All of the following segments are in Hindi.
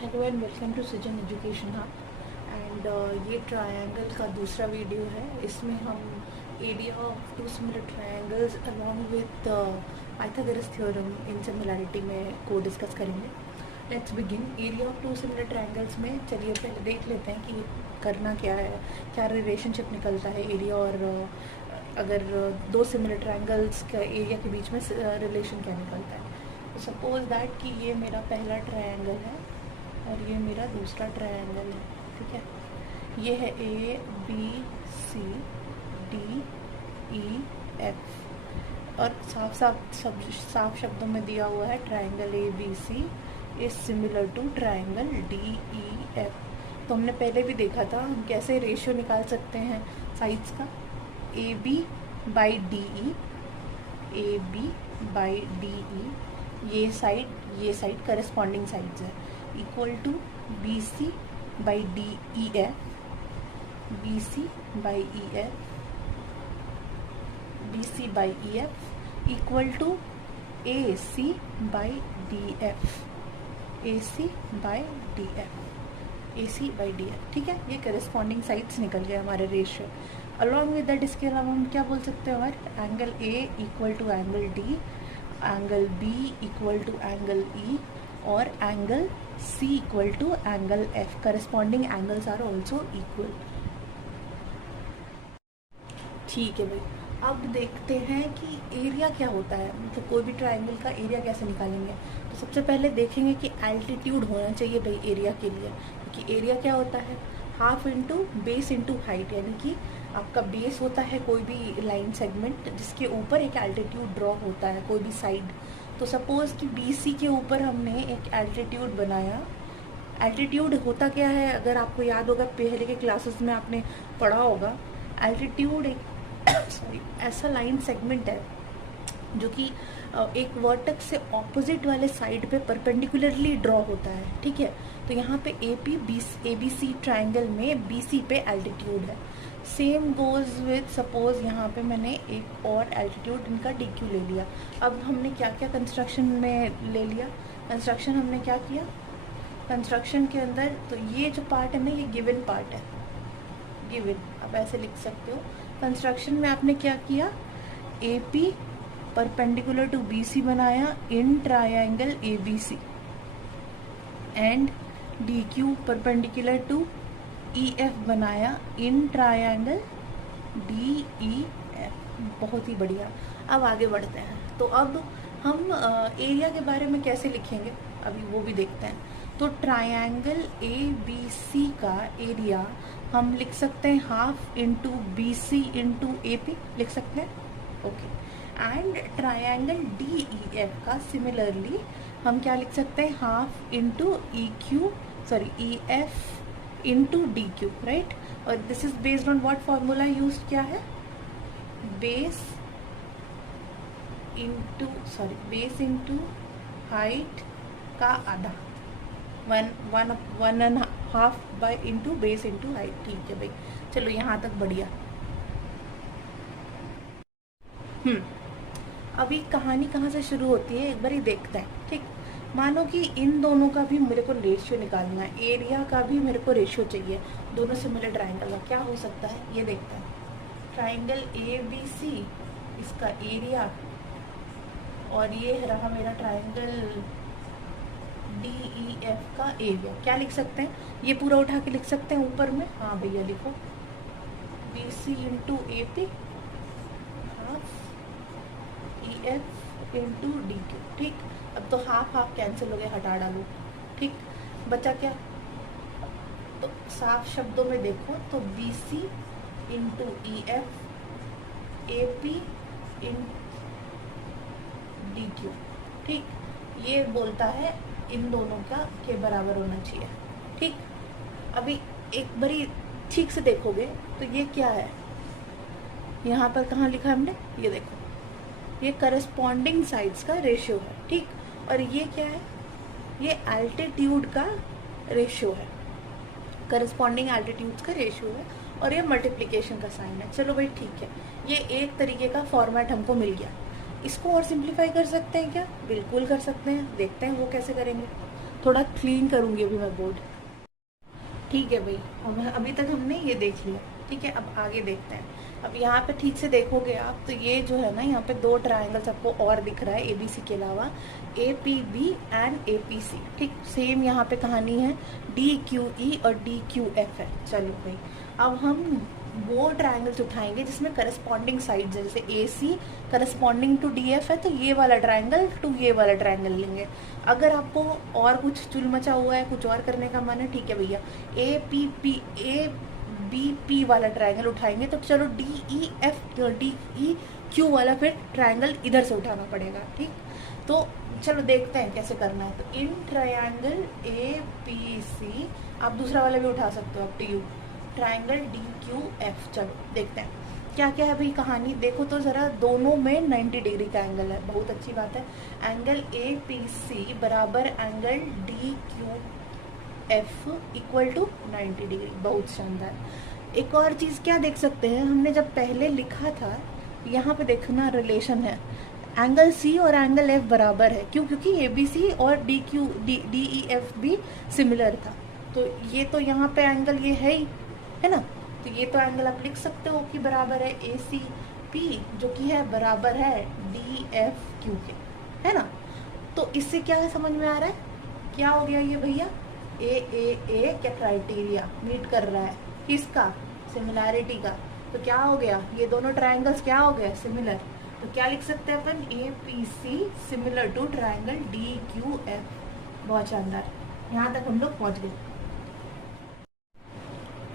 Hello and welcome to Srijan education hub and ये ट्रायंगल का दूसरा वीडियो है। इसमें हम area of two similar triangles along with Pythagoras theorem in similarity में को डिस्कस करेंगे। Let's begin. Area of two similar triangles में चलिए पहले देख लेते हैं कि करना क्या है, क्या रिलेशनशिप निकलता है एरिया और अगर दो सिमिलर ट्रायंगल्स का एरिया के बीच में रिलेशन क्या निकलता है। तो सपोज दैट कि ये मेरा पहला ट्रायंगल है और ये मेरा दूसरा ट्रायंगल है, ठीक है। ये है A B C D E F और साफ शब्दों में दिया हुआ है triangle A B C is similar to triangle D E F. तो हमने पहले भी देखा था हम कैसे रेशियो निकाल सकते हैं साइड्स का। A B by D E, A B by D E, ये साइड करस्पॉन्डिंग साइड्स है, equal to B C by D E F, B C by E F, B C by E F equal to A C by D F, A C by D F, A C by D F, ठीक है। ये करस्पॉन्डिंग साइड्स निकल गए हमारे रेशियो। अलॉन्ग विद दैट इसके अलावा हम क्या बोल सकते हैं, हमारे angle A equal to angle D, angle B equal to angle E और angle C equal to angle F। Corresponding angles are also equal. ठीक है भाई, अब देखते हैं कि एरिया क्या होता है, मतलब कोई भी ट्राइंगल का एरिया कैसे निकालेंगे। तो सबसे पहले देखेंगे कि एल्टीट्यूड होना चाहिए भाई एरिया के लिए, क्योंकि एरिया क्या होता है, half into base into height, यानी कि आपका बेस होता है कोई भी लाइन सेगमेंट जिसके ऊपर एक एल्टीट्यूड ड्रॉ होता है कोई भी साइड। तो सपोज़ कि BC के ऊपर हमने एक एल्टीट्यूड बनाया। एल्टीट्यूड होता क्या है, अगर आपको याद होगा पहले के क्लासेस में आपने पढ़ा होगा, एल्टीट्यूड एक ऐसा लाइन सेगमेंट है जो कि एक वर्टेक्स से ऑपोजिट वाले साइड पे परपेंडिकुलरली ड्रॉ होता है, ठीक है। तो यहाँ पे ABC ट्राइंगल में BC पे एल्टीट्यूड है। सेम गोज विद सपोज यहाँ पे मैंने एक और एल्टीट्यूड इनका DQ ले लिया। अब हमने क्या क्या कंस्ट्रक्शन में ले लिया, कंस्ट्रक्शन हमने क्या किया, कंस्ट्रक्शन के अंदर तो ये जो पार्ट है ना, ये गिवन पार्ट है, गिवन, आप ऐसे लिख सकते हो। कंस्ट्रक्शन में आपने क्या किया, AP परपेंडिकुलर टू BC बनाया in triangle ABC and DQ perpendicular to EF बनाया इन ट्रायंगल DEF। बहुत ही बढ़िया। अब आगे बढ़ते हैं। तो अब हम एरिया के बारे में कैसे लिखेंगे अभी वो भी देखते हैं। तो ट्रायंगल ABC का एरिया हम लिख सकते हैं half into BC into AP लिख सकते हैं, ओके। एंड ट्रायंगल DEF का सिमिलरली हम क्या लिख सकते हैं, half into EF into DQ, right. और this is based on what formula use किया है, बेस इंटू हाइट का आधा, one and half by into base into height, ठीक है भाई। चलो यहाँ तक बढ़िया। अभी कहानी कहाँ से शुरू होती है एक बार ही देखते हैं, ठीक। मानो कि इन दोनों का भी मेरे को रेशियो निकालना है, एरिया का भी मेरे को रेशियो चाहिए दोनों सिमिलर ट्राइंगल का। क्या हो सकता है ये देखते हैं। ट्राइंगल ABC इसका एरिया और ये रहा मेरा ट्राइंगल DEF का एरिया। क्या लिख सकते हैं, ये पूरा उठा के लिख सकते हैं ऊपर में, हाँ भैया लिखो, BC into AP half EF into DQ, ठीक। अब तो हाफ हाफ कैंसिल हो गया, हटा डालो, ठीक। बचा क्या, तो साफ शब्दों में देखो तो BC इंटू EF AP इन DQ, ठीक। ये बोलता है इन दोनों का के बराबर होना चाहिए, ठीक। अभी एक बारी ठीक से देखोगे तो ये क्या है, यहाँ पर कहाँ लिखा है हमने, ये देखो, ये करस्पॉन्डिंग साइड्स का रेशियो है, ठीक। और ये क्या है, ये एल्टीट्यूड का रेशियो है, करस्पॉन्डिंग एल्टीट्यूड्स का रेशियो है, और ये मल्टीप्लिकेशन का साइन है। चलो भाई ठीक है, ये एक तरीके का फॉर्मेट हमको मिल गया। इसको और सिंप्लीफाई कर सकते हैं क्या, बिल्कुल कर सकते हैं, देखते हैं वो कैसे करेंगे। थोड़ा क्लीन करूँगी अभी मैं बोर्ड। ठीक है भाई, अब अभी तक हमने ये देख लिया। ठीक है, अब आगे देखते हैं। अब यहाँ पे ठीक से देखोगे आप तो ये जो है ना, यहाँ पे 2 ट्रायंगल्स आपको और दिख रहा है ABC के अलावा, APB एंड APC। ठीक, सेम यहाँ पे कहानी है, DQE और DQF है। चलो भाई, अब हम वो ट्रायंगल्स उठाएंगे जिसमें करस्पॉन्डिंग साइड, जैसे AC करस्पॉन्डिंग टू DF है तो ये वाला ट्रायंगल टू ये वाला ट्रायंगल लेंगे। अगर आपको और कुछ चुल मचा हुआ है, कुछ और करने का मन है, ठीक है भैया, ABP वाला ट्रायंगल उठाएंगे तो चलो DEQ वाला फिर ट्रायंगल इधर से उठाना पड़ेगा। ठीक, तो चलो देखते हैं कैसे करना है। तो इन ट्रायंगल APC, आप दूसरा वाला भी उठा सकते हो, up to you, triangle DQF। चलो देखते हैं क्या क्या है भाई कहानी। देखो तो ज़रा, दोनों में 90 डिग्री का एंगल है, बहुत अच्छी बात है। एंगल APC बराबर angle DQF equal to 90 degree, बहुत शानदार। एक और चीज़ क्या देख सकते हैं, हमने जब पहले लिखा था, यहाँ पे देखना रिलेशन है, एंगल C और एंगल F बराबर है। क्यों? क्योंकि ABC और DEF भी सिमिलर था। तो ये तो यहाँ पे एंगल ये है ही, है ना, तो ये तो एंगल आप लिख सकते हो कि बराबर है ACP, जो कि है बराबर है DFQ के, है ना। तो इससे क्या है समझ में आ रहा है, क्या हो गया ये भैया, A क्या क्राइटेरिया मीट कर रहा है, किसका, सिमिलैरिटी का। तो क्या हो गया, ये दोनों ट्रायंगल्स क्या हो गए, सिमिलर। तो क्या लिख सकते हैं अपन, APC similar to triangle DQF। बहुत शानदार, यहाँ तक हम लोग पहुँच गए।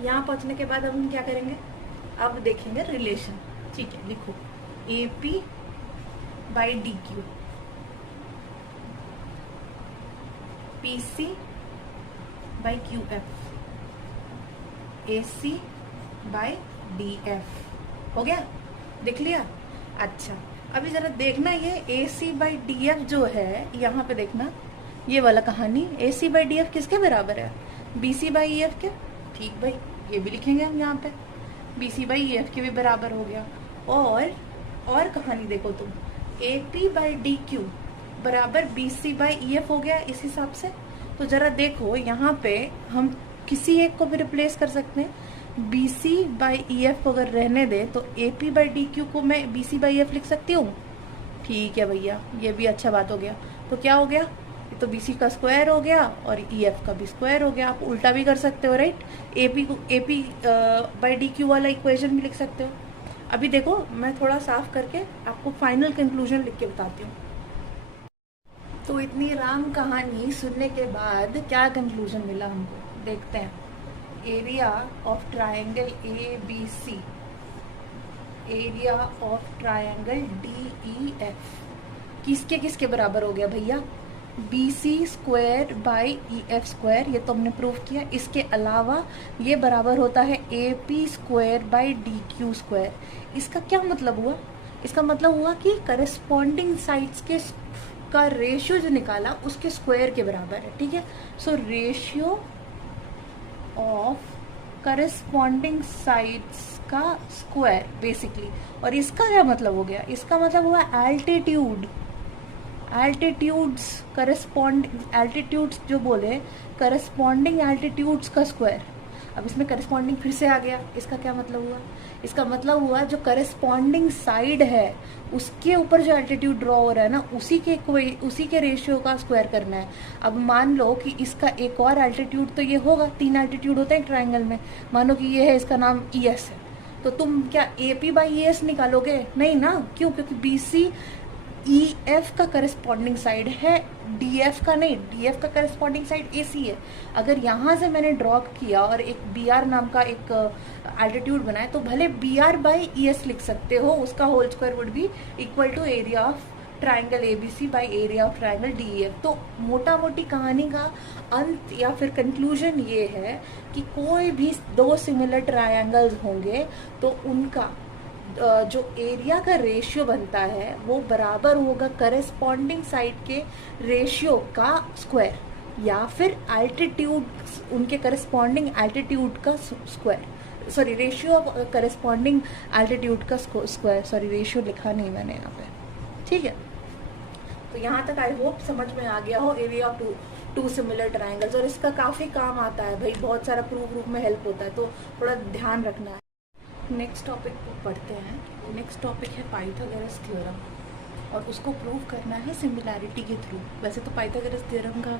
यहाँ पहुँचने के बाद अब हम क्या करेंगे, अब देखेंगे रिलेशन। ठीक है, लिखो AP by DQ, PC by QF, AC by DF। हो गया, देख लिया। अच्छा, अभी जरा देखना, ये AC बाई DF जो है, यहाँ पे देखना ये वाला कहानी, AC बाई DF किसके बराबर है, BC बाई EF के। ठीक भाई, ये भी लिखेंगे हम यहाँ पे, BC बाई EF के भी बराबर हो गया। और कहानी देखो तुम, AP बाई DQ बराबर BC बाई EF हो गया इस हिसाब से। तो जरा देखो यहाँ पे हम किसी एक को भी रिप्लेस कर सकते हैं। BC बाई EF को अगर रहने दे तो AP बाई DQ को मैं BC बाई EF लिख सकती हूँ। ठीक है भैया, ये भी अच्छा बात हो गया। तो क्या हो गया, तो BC का स्क्वायर हो गया और EF का भी स्क्वायर हो गया। आप उल्टा भी कर सकते हो, राइट, AP बाई DQ वाला इक्वेशन भी लिख सकते हो। अभी देखो मैं थोड़ा साफ करके आपको फाइनल कंक्लूजन लिख के बताती हूँ। तो इतनी राम कहानी सुनने के बाद क्या कंक्लूजन मिला हमको, देखते हैं। Area of triangle ABC, area of triangle DEF किसके किसके बराबर हो गया भैया, BC square by EF square, ये तो हमने प्रूव किया। इसके अलावा ये बराबर होता है AP square by DQ square. इसका क्या मतलब हुआ, इसका मतलब हुआ कि करस्पॉन्डिंग साइड्स के का रेशियो जो निकाला उसके स्क्वायर के बराबर है। ठीक है, so ratio of corresponding sides का स्क्वायर बेसिकली। और इसका क्या मतलब हो गया, इसका मतलब हुआ एल्टीट्यूड, एल्टीट्यूड्स करस्पॉन्डिंग, एल्टीट्यूड्स जो बोले करस्पॉन्डिंग एल्टीट्यूड्स का स्क्वायर। अब इसमें करस्पॉन्डिंग फिर से आ गया, इसका क्या मतलब हुआ, इसका मतलब हुआ जो करस्पॉन्डिंग साइड है उसके ऊपर जो एल्टीट्यूड ड्रॉ हो रहा है ना, उसी के रेशियो का स्क्वायर करना है। अब मान लो कि इसका एक और एल्टीट्यूड तो ये होगा, 3 एल्टीट्यूड होते हैं ट्रायंगल में, मानो कि ये है, इसका नाम ES है, तो तुम क्या AP बाई ES निकालोगे, नहीं ना। क्यों, क्योंकि BC EF का करस्पॉन्डिंग साइड है, DF का नहीं, DF का करस्पॉन्डिंग साइड AC है। अगर यहाँ से मैंने ड्रॉ किया और एक BR नाम का एक एल्टीट्यूड बनाया तो भले BR बाई ES लिख सकते हो, उसका whole square would be equal to area of triangle ABC by area of triangle DEF। तो मोटा मोटी कहानी का अंत या फिर कंक्लूजन ये है कि कोई भी 2 सिमिलर ट्रायंगल्स होंगे तो उनका जो एरिया का रेशियो बनता है वो बराबर होगा करस्पॉन्डिंग साइड के रेशियो का स्क्वायर, या फिर एल्टीट्यूड, उनके करस्पॉन्डिंग एल्टीट्यूड का square, sorry ratio of corresponding altitude का स्क्वायर, सॉरी रेशियो लिखा नहीं मैंने यहाँ पे। ठीक है, तो यहाँ तक आई होप समझ में आ गया हो area of two similar triangles, और इसका काफ़ी काम आता है भाई, बहुत सारा प्रूफ में हेल्प होता है, तो थोड़ा ध्यान रखना है। नेक्स्ट टॉपिक को पढ़ते हैं। नेक्स्ट टॉपिक है पाइथागोरस थ्योरम, और उसको प्रूव करना है सिमिलैरिटी के थ्रू। वैसे तो पाइथागोरस थ्योरम का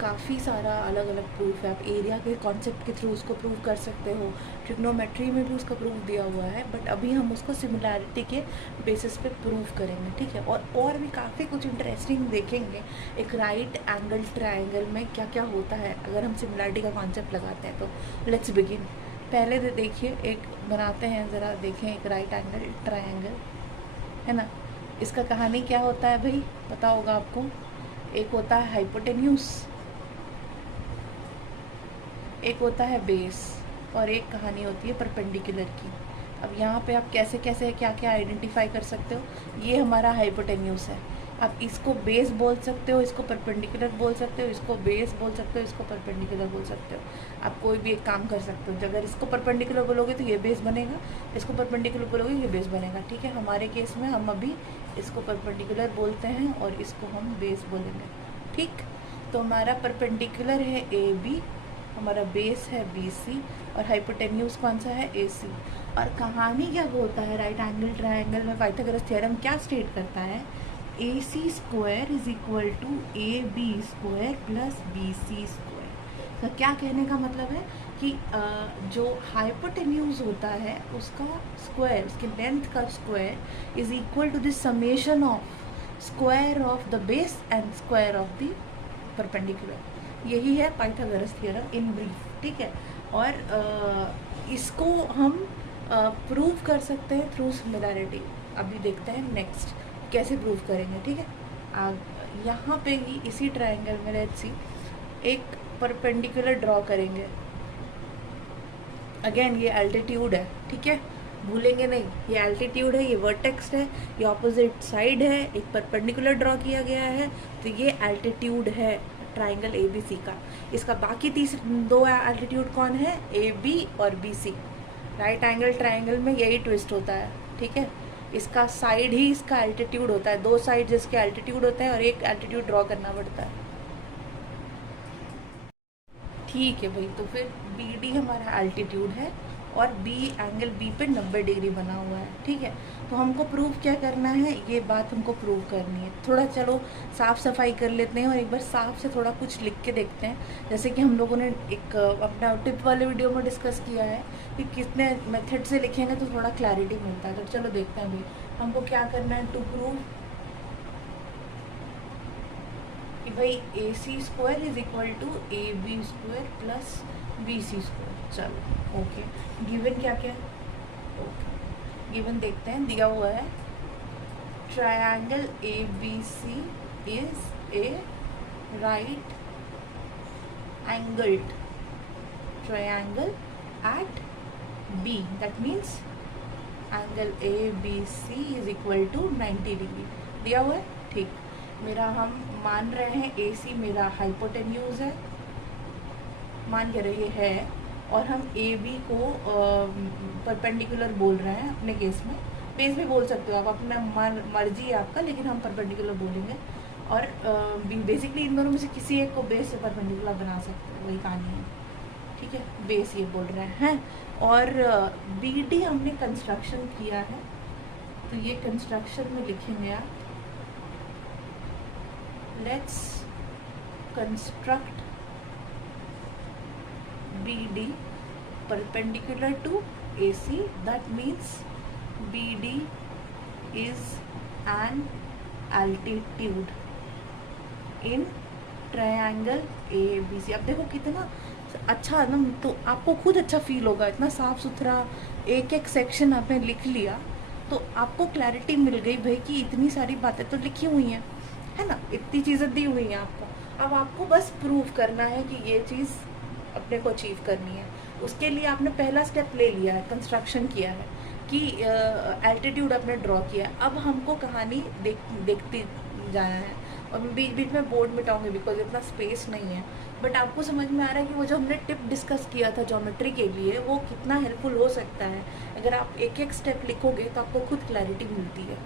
काफ़ी सारा अलग अलग प्रूफ है, आप एरिया के कॉन्सेप्ट के थ्रू उसको प्रूव कर सकते हो, ट्रिग्नोमेट्री में भी उसका प्रूफ दिया हुआ है, बट अभी हम उसको सिमिलैरिटी के बेसिस पे प्रूव करेंगे, ठीक है। और भी काफ़ी कुछ इंटरेस्टिंग देखेंगे, एक राइट एंगल ट्राइंगल में क्या क्या होता है अगर हम सिमिलैरिटी का कॉन्सेप्ट लगाते हैं। तो लेट्स बिगिन। पहले तो देखिए, एक बनाते हैं, ज़रा देखें, एक राइट एंगल ट्राइंगल है ना। इसका कहानी क्या होता है भाई, पता होगा आपको। एक होता है हाइपोटेन्यूस, एक होता है बेस, और एक कहानी होती है परपेंडिकुलर की। अब यहाँ पे आप कैसे कैसे क्या क्या आइडेंटिफाई कर सकते हो। ये हमारा हाइपोटेन्यूस है, आप इसको बेस बोल सकते हो, इसको परपेंडिकुलर बोल सकते हो, इसको बेस बोल सकते हो, इसको परपेंडिकुलर बोल सकते हो। आप कोई भी एक काम कर सकते हो, अगर इसको परपेंडिकुलर बोलोगे तो ये बेस बनेगा, इसको परपेंडिकुलर बोलोगे ये बेस बनेगा, ठीक है। हमारे केस में हम अभी इसको परपेंडिकुलर बोलते हैं और इसको हम बेस बोलेंगे, ठीक। तो हमारा परपेंडिकुलर है ए बी, हमारा बेस है बी सी, और हाइपोटेन्यूस कौन सा है ए सी। और कहानी क्या बोलता है, राइट एंगल ट्राइंगल में पाइथागोरस थ्योरम क्या स्टेट करता है, A C square is equal to A B square plus B C square. तो क्या कहने का मतलब है कि जो हाइपोटेन्यूज होता है उसका स्क्वायर, उसके लेंथ का square is equal to the summation of square of the base and square of the perpendicular. यही है पाइथागोरस थ्योरम इन ब्रीफ, ठीक है। और इसको हम प्रूव कर सकते हैं थ्रू सिमिलैरिटी। अभी देखते हैं नेक्स्ट कैसे प्रूव करेंगे, ठीक है। यहाँ पे ही इसी ट्रायंगल में लेट्स सी एक परपेंडिकुलर ड्रॉ करेंगे। अगेन ये एल्टीट्यूड है, ठीक है, भूलेंगे नहीं, ये एल्टीट्यूड है, ये वर्टेक्स है, ये ऑपोजिट साइड है, एक परपेंडिकुलर ड्रॉ किया गया है, तो ये एल्टीट्यूड है ट्राइंगल ए बी सी का। इसका बाकी दो एल्टीट्यूड कौन है, ए बी और B C. Right angle triangle में यही ट्विस्ट होता है, ठीक है। इसका साइड ही इसका एल्टीट्यूड होता है, दो साइड जिसके एल्टीट्यूड होते हैं और एक एल्टीट्यूड ड्रॉ करना पड़ता है, ठीक है भाई। तो फिर बी डी हमारा एल्टीट्यूड है और बी एंगल बी पे 90 डिग्री बना हुआ है, ठीक है। तो हमको प्रूव क्या करना है, ये बात हमको प्रूव करनी है। थोड़ा चलो साफ़ सफाई कर लेते हैं और एक बार साफ से थोड़ा कुछ लिख के देखते हैं। जैसे कि हम लोगों ने एक अपना टिप वाले वीडियो में डिस्कस किया है कि कितने मेथड से लिखेंगे तो थोड़ा क्लैरिटी मिलता है। तो चलो देखते हैं भाई हमको क्या करना है टू प्रूव कि भाई A C square is equal to A B square plus B C square. चलो ओके, गिवन क्या क्या है, ओके गिवन देखते हैं। दिया हुआ है triangle A B C is a right angled triangle at B, that means angle A B C is equal to 90 degree दिया हुआ है, ठीक। मेरा हम मान रहे हैं ए सी मेरा हाइपोटेन्यूज है, मान के रहे है, और हम ए बी को परपेंडिकुलर बोल रहे हैं अपने केस में। बेस भी बोल सकते हो आप, अपना मर्जी है आपका, लेकिन हम परपेंडिकुलर बोलेंगे। और बेसिकली इन दोनों में से किसी एक को बेस से परपेंडिकुलर बना सकते हैं, वही कहानी है, ठीक है। बेस ये बोल रहे हैं और बी डी हमने कंस्ट्रक्शन किया है, तो ये कंस्ट्रक्शन में लिखेंगे आप, let's construct BD perpendicular to AC, that means BD is an altitude in triangle ABC। अब देखो कितना अच्छा है ना, तो आपको खुद अच्छा फील होगा, इतना साफ सुथरा एक एक सेक्शन आपने लिख लिया तो आपको क्लैरिटी मिल गई भाई कि इतनी सारी बातें तो लिखी हुई हैं, है ना, इतनी चीज़ें दी हुई हैं आपको। अब आपको बस प्रूव करना है कि ये चीज़ अपने को अचीव करनी है। उसके लिए आपने पहला स्टेप ले लिया है, कंस्ट्रक्शन किया है कि एल्टीट्यूड आपने ड्रॉ किया। अब हमको कहानी देखते जाना है, और मैं बीच बीच में बोर्ड मिटाऊंगी बिकॉज इतना स्पेस नहीं है, बट आपको समझ में आ रहा है कि वो जो हमने टिप डिस्कस किया था ज्योमेट्री के लिए वो कितना हेल्पफुल हो सकता है। अगर आप एक एक स्टेप लिखोगे तो आपको खुद क्लैरिटी मिलती है।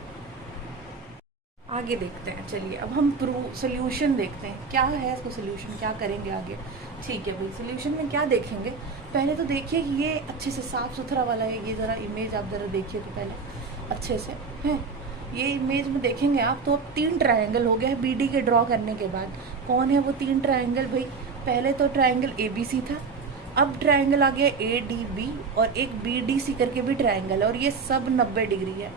आगे देखते हैं। चलिए अब हम सोल्यूशन देखते हैं, क्या है इसको सोल्यूशन, क्या करेंगे आगे। ठीक है भाई, सोल्यूशन में क्या देखेंगे, पहले तो देखिए कि ये अच्छे से साफ़ सुथरा वाला है। ये ज़रा इमेज आप ज़रा देखिए तो पहले अच्छे से हैं। ये इमेज में देखेंगे आप तो अब 3 ट्रायंगल हो गया है बी डी के ड्रॉ करने के बाद। कौन है वो 3 ट्रायंगल भाई, पहले तो ट्रायंगल ए बी सी था, अब ट्रायंगल आ गया ए डी बी, और एक बी डी सी करके भी ट्रायंगल है, और ये सब 90 डिग्री है।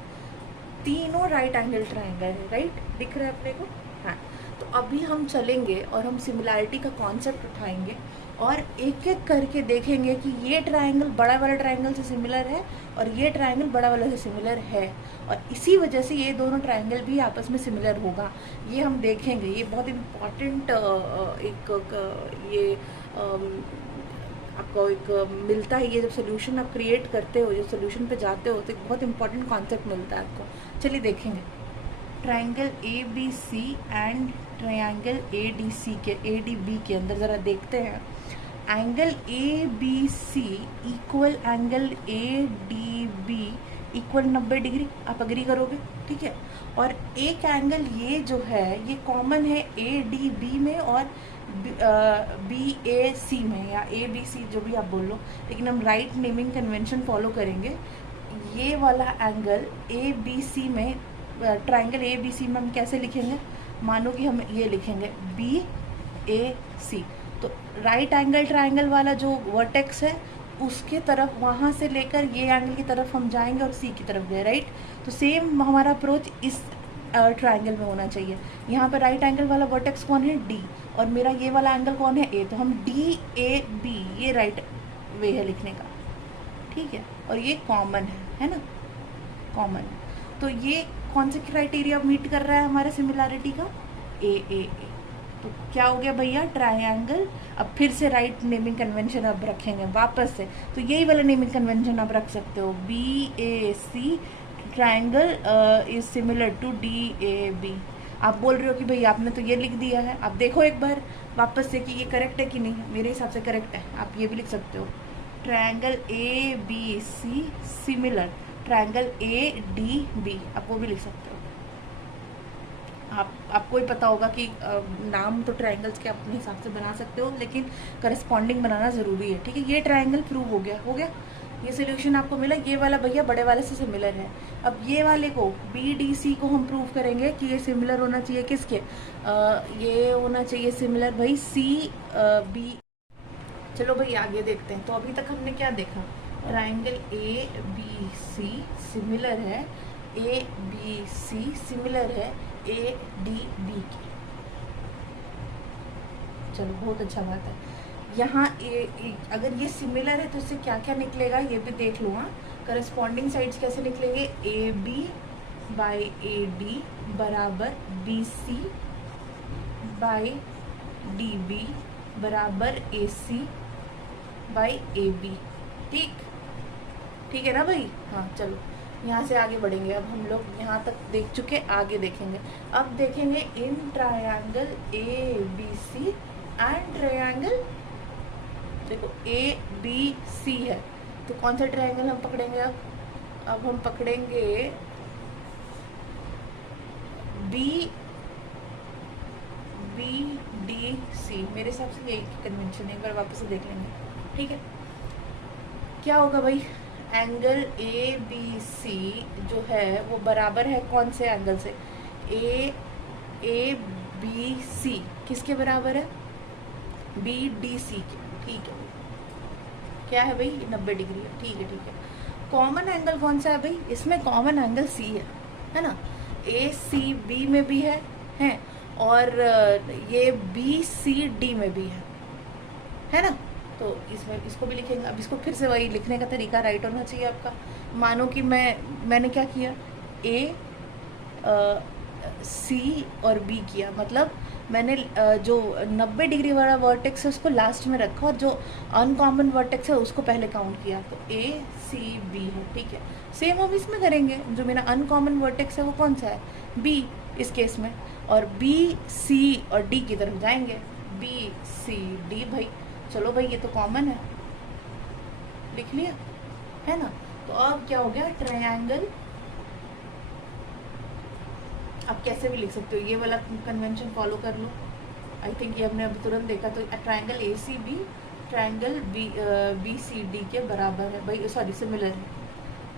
तीनों राइट एंगल ट्रायंगल है, राइट दिख रहा है अपने को। हाँ, तो अभी हम चलेंगे और हम सिमिलैरिटी का कॉन्सेप्ट उठाएंगे और एक एक करके देखेंगे कि ये ट्रायंगल बड़ा वाला ट्रायंगल से सिमिलर है और ये ट्रायंगल बड़ा वाला से सिमिलर है, और इसी वजह से ये दोनों ट्रायंगल भी आपस में सिमिलर होगा। ये हम देखेंगे, ये बहुत इम्पॉर्टेंट ये आपको एक मिलता है। ये जब सोल्यूशन आप क्रिएट करते हो, जब सोल्यूशन पे जाते हो तो एक बहुत इंपॉर्टेंट कॉन्सेप्ट मिलता है आपको। चलिए देखेंगे, triangle A B C and triangle A D C के, ए डी बी के अंदर ज़रा देखते हैं। Angle A B C equal angle A D B equal 90 degree, आप अग्री करोगे, ठीक है। और एक एंगल ये जो है ये कॉमन है ए डी बी में और बी ए सी में, या ए बी सी जो भी आप बोल लो, लेकिन हम राइट नेमिंग कन्वेंशन फॉलो करेंगे। ये वाला एंगल ए बी सी में, ट्रायंगल ए बी सी में हम कैसे लिखेंगे, मानो कि हम ये लिखेंगे बी ए सी, तो राइट एंगल ट्रायंगल वाला जो वर्टेक्स है उसके तरफ, वहाँ से लेकर ये एंगल की तरफ हम जाएंगे और सी की तरफ गए, राइट। तो सेम हमारा अप्रोच इस ट्रायंगल में होना चाहिए। यहाँ पर राइट एंगल वाला वर्टेक्स कौन है, डी, और मेरा ये वाला एंगल कौन है, ए, तो हम डी ए बी, ये राइट वे है लिखने का, ठीक है। और ये कॉमन है ना, कॉमन। तो ये कौन से क्राइटेरिया मीट कर रहा है हमारे सिमिलैरिटी का, ए। तो क्या हो गया भैया, ट्रायंगल। अब फिर से राइट नेमिंग कन्वेंशन अब रखेंगे वापस से, तो यही वाला नेमिंग कन्वेंशन आप रख सकते हो, B A C triangle is similar to D A B. आप बोल रहे हो कि भाई आपने तो ये लिख दिया है, आप देखो एक बार वापस से कि ये करेक्ट है कि नहीं। मेरे हिसाब से करेक्ट है, आप ये भी लिख सकते हो, triangle A B C similar triangle A D B, आप वो भी लिख सकते हो। आपको ही पता होगा कि नाम तो ट्रायंगल्स के अपने हिसाब से बना सकते हो, लेकिन करस्पॉन्डिंग बनाना ज़रूरी है, ठीक है। ये ट्रायंगल प्रूव हो गया, ये सोल्यूशन आपको मिला। ये वाला भैया बड़े वाले से सिमिलर है। अब ये वाले को बी डी सी को हम प्रूव करेंगे कि ये सिमिलर होना चाहिए किसके, ये होना चाहिए सिमिलर भाई सी बी। चलो भाई आगे देखते हैं। तो अभी तक हमने क्या देखा, triangle A B C similar है, ए बी सी सिमिलर है ए डी बी की। चलो बहुत अच्छा बात है। यहाँ अगर ये सिमिलर है तो इससे क्या क्या निकलेगा ये भी देख लो। हाँ, करस्पॉन्डिंग साइड्स कैसे निकलेंगे, A B by A D बराबर B C by D B बराबर A C by A B, ठीक है ना भाई। हाँ चलो यहाँ से आगे बढ़ेंगे। अब हम लोग यहाँ तक देख चुके, आगे देखेंगे। अब देखेंगे in triangle A B C and triangle, देखो ए बी सी है तो कौन सा ट्रायंगल हम पकड़ेंगे। अब हम पकड़ेंगे बी बी डी सी। मेरे हिसाब से यही कन्वेंशन है, एक बार वापस से देख लेंगे, ठीक है। क्या होगा भाई, एंगल ए बी सी जो है वो बराबर है कौन से एंगल से, ए बी सी किसके बराबर है, बी डी सी के, ठीक है। क्या है भाई, 90 डिग्री है, ठीक है। कॉमन एंगल कौन सा है भाई, इसमें कॉमन एंगल सी है ना। ए सी बी में भी है और ये बी सी डी में भी है ना। तो इसमें इसको भी लिखेंगे। अब इसको फिर से वही लिखने का तरीका राइट होना चाहिए आपका। मानो कि मैंने क्या किया, ए सी और बी किया, मतलब मैंने जो 90 डिग्री वाला वर्टेक्स है उसको लास्ट में रखा और जो अनकॉमन वर्टेक्स है उसको पहले काउंट किया, तो ए सी बी है, ठीक है। सेम हम इसमें करेंगे। जो मेरा अनकॉमन वर्टेक्स है वो कौन सा है, बी इस केस में, और बी सी और डी की तरफ जाएंगे, बी सी डी भाई। चलो भाई ये तो कॉमन है, लिख लिया है ना। तो अब क्या हो गया, ट्रायंगल आप कैसे भी लिख सकते हो, ये वाला कन्वेंशन फॉलो कर लो। आई थिंक ये हमने अभी तुरंत देखा। तो triangle A C B triangle B C D के बराबर है भाई, सॉरी सिमिलर है।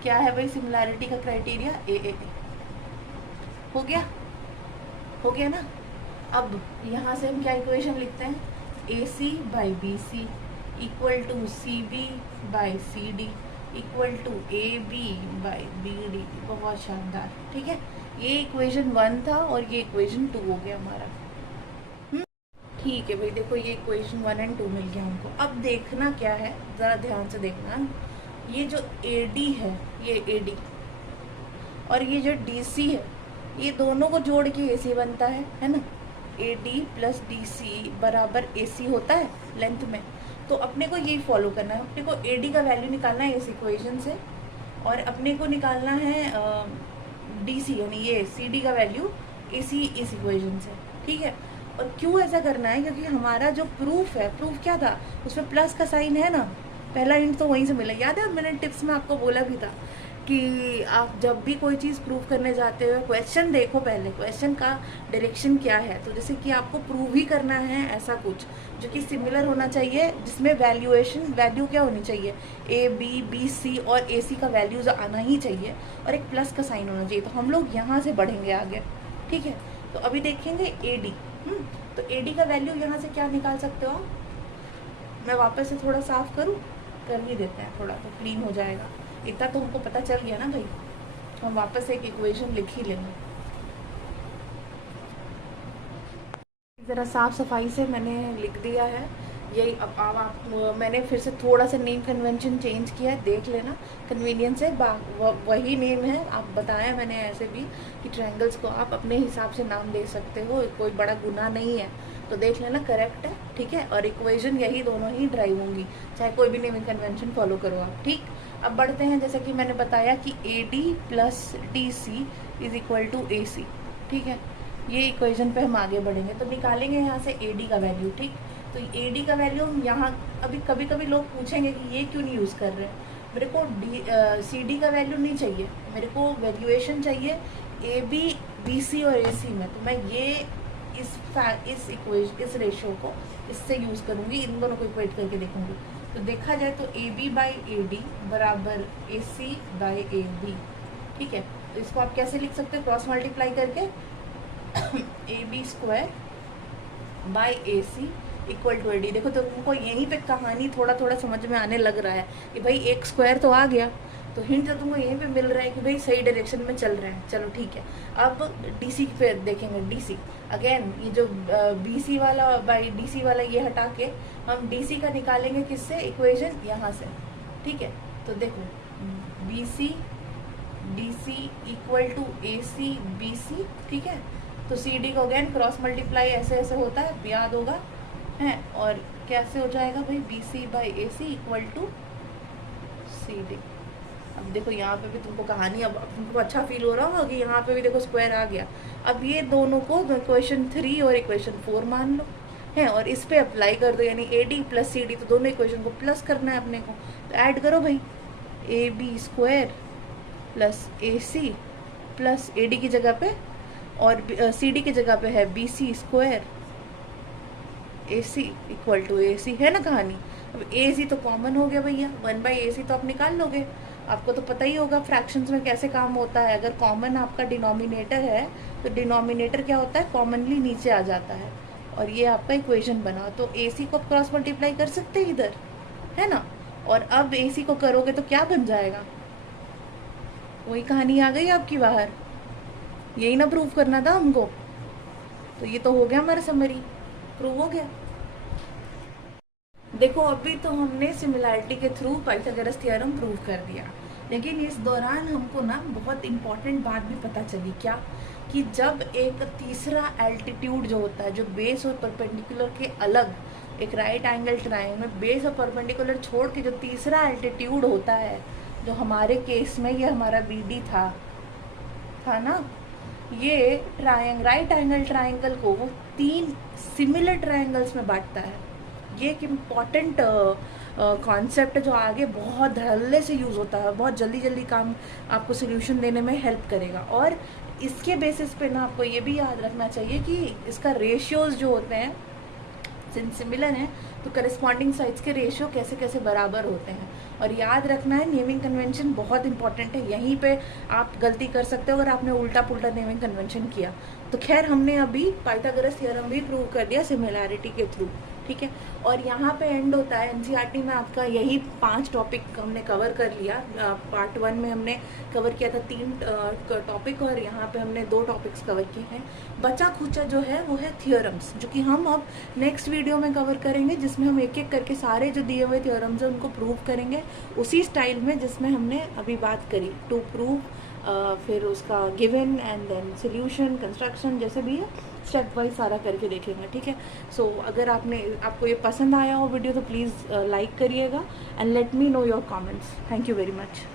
क्या है भाई सिमिलैरिटी का क्राइटेरिया? ए हो गया, हो गया ना। अब यहाँ से हम क्या इक्वेशन लिखते हैं? A C by B C equal to C B by C D equal to A B by B D. बहुत शानदार, ठीक है। ये इक्वेशन 1 था और ये इक्वेशन 2 हो गया हमारा। ठीक है भाई, देखो ये इक्वेशन 1 और 2 मिल गया हमको। अब देखना क्या है, ज़रा ध्यान से देखना। ये जो ए डी है, ये ए डी और ये जो डी सी है, ये दोनों को जोड़ के ए सी बनता है ना। A D plus D C बराबर ए सी होता है लेंथ में। तो अपने को यही फॉलो करना है, अपने को ए डी का वैल्यू निकालना है इस इक्वेशन से, और अपने को निकालना है डी सी यानी ये सी डी का वैल्यू ए सी इस इक्वेशन से, ठीक है। और क्यों ऐसा करना है? क्योंकि हमारा जो प्रूफ है, प्रूफ क्या था, उसमें प्लस का साइन है ना। पहला हिंट तो वहीं से मिला। याद है मैंने टिप्स में आपको बोला भी था कि आप जब भी कोई चीज़ प्रूव करने जाते हो, क्वेश्चन देखो पहले, क्वेश्चन का डायरेक्शन क्या है। तो जैसे कि आपको प्रूव ही करना है ऐसा कुछ जो कि सिमिलर होना चाहिए, जिसमें वैल्यू क्या होनी चाहिए, ए बी बी सी और ए सी का वैल्यूज आना ही चाहिए और एक प्लस का साइन होना चाहिए। तो हम लोग यहाँ से बढ़ेंगे आगे, ठीक है। तो अभी देखेंगे ए डी। तो ए डी का वैल्यू यहाँ से क्या निकाल सकते हो आप? मैं वापस से थोड़ा साफ करूँ, कर ही देते हैं, थोड़ा तो क्लीन हो जाएगा। इतना तो हमको पता चल गया ना भाई, तो हम वापस एक इक्वेशन लिख ही लेंगे। ज़रा साफ सफाई से मैंने लिख दिया है यही। अब आप मैंने फिर से थोड़ा सा नेम कन्वेंशन चेंज किया है, देख लेना कन्वीनियंस है। वही नेम है, आप बताया मैंने ऐसे भी कि ट्रायंगल्स को आप अपने हिसाब से नाम दे सकते हो, कोई बड़ा गुनाह नहीं है। तो देख लेना करेक्ट है, ठीक है। और इक्वेशन यही दोनों ही ड्राइव होंगी, चाहे कोई भी नेमिंग कन्वेंशन फॉलो करो आप, ठीक। अब बढ़ते हैं, जैसे कि मैंने बताया कि A D plus D C is equal to A C, ठीक है। ये इक्वेशन पे हम आगे बढ़ेंगे। तो निकालेंगे यहाँ से ए डी का वैल्यू, ठीक। तो ए डी का वैल्यू हम यहाँ, अभी कभी कभी लोग पूछेंगे कि ये क्यों नहीं यूज़ कर रहे हैं। मेरे को सी डी का वैल्यू नहीं चाहिए, मेरे को वैल्यूएशन चाहिए ए बी बी सी और ए सी में। तो मैं ये इस रेशियो को इससे यूज़ करूँगी, इन दोनों को इक्वेट करके देखूँगी। तो देखा जाए तो A B by A D बराबर A C by A B, ठीक है। तो इसको आप कैसे लिख सकते हैं? क्रॉस मल्टीप्लाई करके A B square by A C equal to A D. देखो तो तुमको यहीं पे कहानी थोड़ा थोड़ा समझ में आने लग रहा है कि भाई एक स्क्वायर तो आ गया, तो हिंट तो तुमको यहीं पे मिल रहा है कि भाई सही डायरेक्शन में चल रहे हैं। चलो ठीक है, अब डी सी पे देखेंगे। डी सी अगेन, ये जो बी सी वाला बाई डी सी वाला ये हटा के हम डी सी का निकालेंगे किससे? इक्वेशन यहाँ से, ठीक है। तो देखो B C D C equal to A C B C, ठीक है। तो सी डी को अगेन क्रॉस मल्टीप्लाई ऐसे ऐसे होता है, याद होगा है। और कैसे हो जाएगा भाई? B C by A C equal to C D. अब देखो यहाँ पे भी तुमको कहानी, अब तुमको अच्छा फील हो रहा होगा कि यहाँ पे भी देखो स्क्वायर आ गया। अब ये दोनों को इक्वेशन 3 और इक्वेशन 4 मान लो है, और इस पे अप्लाई कर दो, यानी A D plus C D. तो दोनों इक्वेशन को प्लस करना है अपने को, तो ऐड करो भाई, A B square plus A C plus A D की जगह पे और सी डी की जगह पे है B C square A C equal to A C, है ना कहानी। अब ए सी तो कॉमन हो गया भैया, 1/ac तो आप निकाल लोगे। आपको तो पता ही होगा फ्रैक्शंस में कैसे काम होता है। अगर कॉमन आपका डिनोमिनेटर है तो डिनोमिनेटर क्या होता है? कॉमनली नीचे आ जाता है, और ये आपका इक्वेशन बना। तो ए सी को आप क्रॉस मल्टीप्लाई कर सकते हैं इधर, है ना। और अब ए सी को करोगे तो क्या बन जाएगा? वही कहानी आ गई आपकी बाहर, यही ना प्रूव करना था हमको। तो ये तो हो गया हमारा समरी, प्रूव हो गया। देखो अभी तो हमने सिमिलैरिटी के थ्रू पाइथागोरस थ्योरम प्रूव कर दिया, लेकिन इस दौरान हमको ना बहुत इम्पॉर्टेंट बात भी पता चली। क्या? कि जब एक तीसरा एल्टीट्यूड जो होता है, जो बेस और परपेंडिकुलर के अलग, एक राइट एंगल ट्रायंगल में बेस और परपेंडिकुलर छोड़ के जो तीसरा एल्टीट्यूड होता है, जो हमारे केस में ये हमारा बी डी था ना, ये राइट एंगल ट्रायंगल को वो 3 सिमिलर ट्रायंगल्स में बांटता है। ये एक इम्पॉर्टेंट कॉन्सेप्ट जो आगे बहुत धड़ल्ले से यूज़ होता है, बहुत जल्दी जल्दी काम आपको सोल्यूशन देने में हेल्प करेगा। और इसके बेसिस पे ना आपको ये भी याद रखना चाहिए कि इसका रेशियोज जो होते हैं सिमिलर हैं तो करस्पॉन्डिंग साइड्स के रेशियो कैसे कैसे बराबर होते हैं। और याद रखना है नेमिंग कन्वेंशन बहुत इंपॉर्टेंट है, यहीं पे आप गलती कर सकते हो अगर आपने उल्टा पुल्टा नेमिंग कन्वेंशन किया। तो खैर हमने अभी पाइथागोरस थ्योरम भी प्रूव कर दिया सिमिलैरिटी के थ्रू, ठीक है। और यहाँ पे एंड होता है एनसीईआरटी में आपका यही 5 टॉपिक हमने कवर कर लिया। पार्ट 1 में हमने कवर किया था 3 टॉपिक और यहाँ पे हमने 2 टॉपिक्स कवर किए हैं। बचा खुचा जो है वो है थ्योरम्स, जो कि हम अब नेक्स्ट वीडियो में कवर करेंगे, जिसमें हम एक एक करके सारे जो दिए हुए थ्योरम्स हैं उनको प्रूव करेंगे उसी स्टाइल में जिसमें हमने अभी बात करी, टू प्रूव, फिर उसका given and then solution, construction, जैसे भी है स्टेप वाइज सारा करके देखेंगे, ठीक है। सो अगर आपको ये पसंद आया हो वीडियो तो प्लीज़ लाइक करिएगा and let me know your comments. Thank you very much.